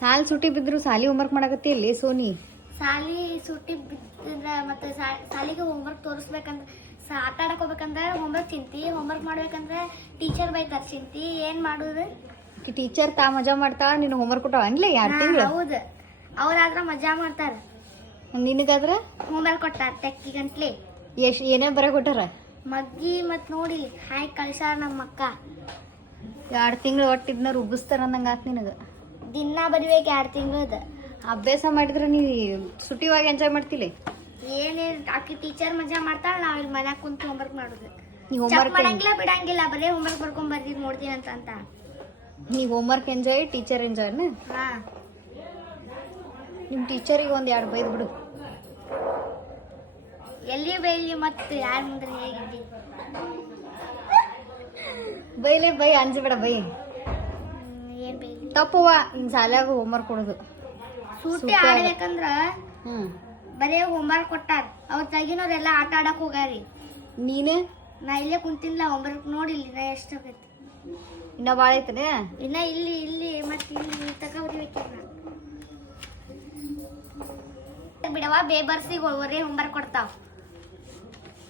ಸಾಲ್ ಸುಟಿ ಬಿದ್ರು ಸಾಲಿ ಹೋಮ್ವರ್ಕ್ ಮಾಡಕತ್ತಿ ಇಲ್ಲಿ ಸೋನಿ. ಸಾಲಿ ಸುಟ್ಟಿ ಬಿದ್ದ್ರ ಮತ್ತೆ ಸಾಲಿಗೆ ಹೋಮ್ವರ್ಕ್ ತೋರಿಸ್ಬೇಕಂದ್ರೆ ಆಟ ಆಡಕ್ ಹೋಗ್ಬೇಕಂದ್ರೆ ಹೋಮ್ವರ್ಕ್ ಚಿಂತಿ, ಹೋಮ್ವರ್ಕ್ ಮಾಡ್ಬೇಕಂದ್ರೆ ಟೀಚರ್ ಬೈತಾರ ಚಿಂತಿ. ಏನ್ ಮಾಡುದು? ಟೀಚರ್ ತಾ ಮಜಾ ಮಾಡ್ತಾಳ, ನಿನ್ ಹೋಮ್ವರ್ಕ್ ಕೊಟ್ಟಾವ ಹಂಗ್ಲೆ 2 ತಿಂಗಳು. ಹೌದು, ಅವ್ರಾದ್ರ ಮಜಾ ಮಾಡ್ತಾರ. ನಿನಗಾದ್ರ ಹೋಮ್ವರ್ಕ್ ಕೊಟ್ಟಾರ ತೆಕ್ಕಿ ಗಂಟ್ಲೆ. ಏನೇ ಬರ ಕೊಟ್ಟಾರ? ಮಗ್ಗಿ ಮತ್ ನೋಡಿ ಹಾಯ್ ಕಳ್ಸಾರ ನಮ್ಮ ಅಕ್ಕ. 2 ತಿಂಗಳು ಒಟ್ಟಿದ್ನ ರುಬ್ಬಿಸ್ತಾರ ಅಂದಂಗ ಆತ್ ನಿನಗ. ದಿನ ಬರಿಬೇಕು 2 ತಿಂಗಳದ. ಅಭ್ಯಾಸ ಮಾಡಿದ್ರೆ ನೀ ಸುಟಿವಾಗ ಎಂಜಾಯ್ ಮಾಡ್ತಿಲ್ಲ. ಏನೇನ್ ಆಕಿ ಟೀಚರ್ ಮಜಾ ಮಾಡ್ತಾಳ, ನಾವ್ ಇಲ್ಲಿ ಮನ್ಯಾಗ ಕುಂತು ಹೋಮ್ವರ್ಕ್ ಮಾಡುದು. ನೀ ಚೆಕ್ ಹೋಮ್ವರ್ಕ್ ಮಾಡಂಗಿಲ್ಲ ಬಿಡಂಗಿಲ್ಲ, ಬರೇ ಹೋಮ್ವರ್ಕ್ ಬರ್ಕೊಂಡ್ ಬರ್ದಿದ್ ನೋಡ್ತೀನಿ ಅಂತ. ನೀ ಹೋಮ್ವರ್ಕ್ ಎಂಜಾಯ್, ಟೀಚರ್ ಎಂಜಾಯ್ನ. ಹಾ, ನಿಮ್ ಟೀಚರಿಗೆ 1-2 ಬೈದ್ ಬಿಡು. ಎಲ್ಲಿ ಬೈಲಿ ಮತ್ತೆ ಯಾರ ಮುಂದ್ರೆ ಹೇಗಿದ್ದಿ? ಬೈಲೆ ಬೈ, ಅಂಜಬೇಡ ಬೈ. ಏನ್ ಬೈಲಿ? ತಪ್ಪುವ ಹಿಂಗ್ ಸಾಲ್ಯಾಗ ಹೋಮ್ವರ್ಕ್ ಕೊಡೋದು. ಸೂಟಿ ಆಡ್ಬೇಕಂದ್ರ ಬರೇ ಹೋಮ್ವರ್ಕ್ ಕೊಟ್ಟಾರ. ಅವ್ರ ತಗಿನವ್ರೆಲ್ಲ ಆಟ ಆಡಕ್ ಹೋಗ್ಯಾರಿ. ನೀನು ನಾ ಇಲ್ಲೇ ಕುಂತಿನ್ಲ, ಹೋಮ್ವರ್ಕ್ ನೋಡಿಲ್ಲ ನಾ ಎಷ್ಟಾಗೈತಿ. ಇನ್ನ ಭಾಳ ಐತನೆ. ಇನ್ನ ಇಲ್ಲಿ ಮತ್ತೆ ಇಲ್ಲಿ ತಕ ಬರಿಬೇಕಿಲ್ಲ. ಬಿಡವಾ ಬೇಬರ್ಸಿಗೆ ಬರೇ ಹೋಮ್ವರ್ಕ್ ಕೊಡ್ತಾವ.